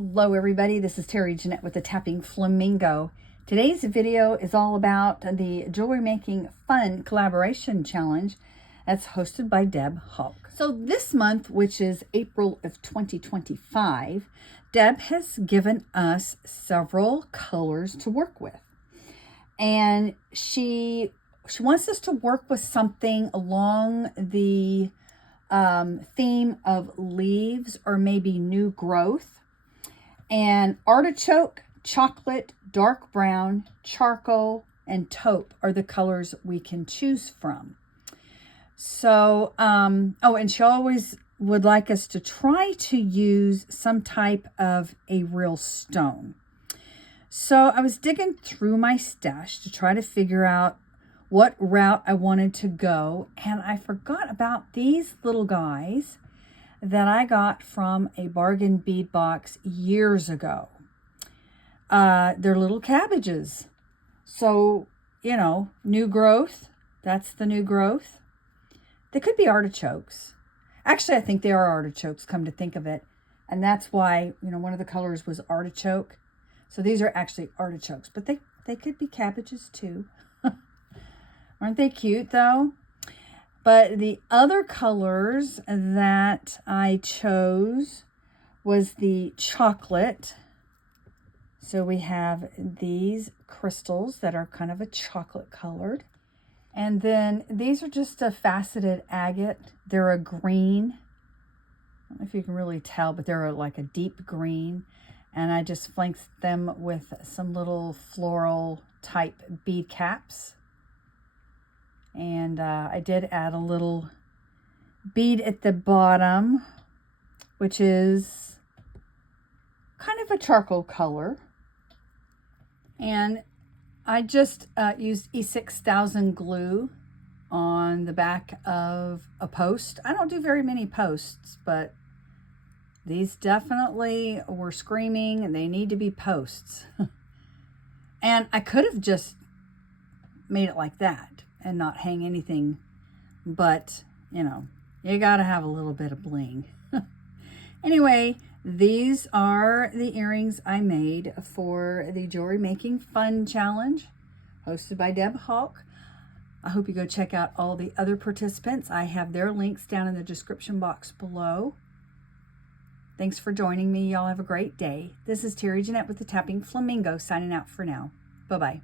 Hello everybody, this is Terry Jeanette with the Tapping Flamingo. Today's video is all about the Jewelry Making Fun Collaboration Challenge that's hosted by Deb Hawk. So this month, which is April of 2025, Deb has given us several colors to work with. And she wants us to work with something along the theme of leaves or maybe new growth. And artichoke, chocolate, dark brown, charcoal, and taupe are the colors we can choose from. So, and she always would like us to try to use some type of a real stone. So I was digging through my stash to try to figure out what route I wanted to go, and I forgot about these little guys that I got from a bargain bead box years ago. They're little cabbages. So, you know, new growth, that's the new growth. They could be artichokes. Actually, I think they are artichokes, come to think of it. And that's why, you know, one of the colors was artichoke. So these are actually artichokes, but they could be cabbages too. Aren't they cute though? But the other colors that I chose was the chocolate. So we have these crystals that are kind of a chocolate colored. And then these are just a faceted agate. They're a green. I don't know if you can really tell, but they're like a deep green. And I just flanked them with some little floral type bead caps. And I did add a little bead at the bottom, which is kind of a charcoal color. And I just used E6000 glue on the back of a post. I don't do very many posts, but these definitely were screaming and they need to be posts. And I could have just made it like that and not hang anything, but you know, you gotta have a little bit of bling. Anyway, these are the earrings I made for the Jewelry Making Fun Challenge hosted by Deb Hawk. I hope you go check out all the other participants. I have their links down in the description box below. Thanks for joining me. Y'all have a great day. This is Terry Jeanette with the Tapping Flamingo signing out for now. Bye-bye.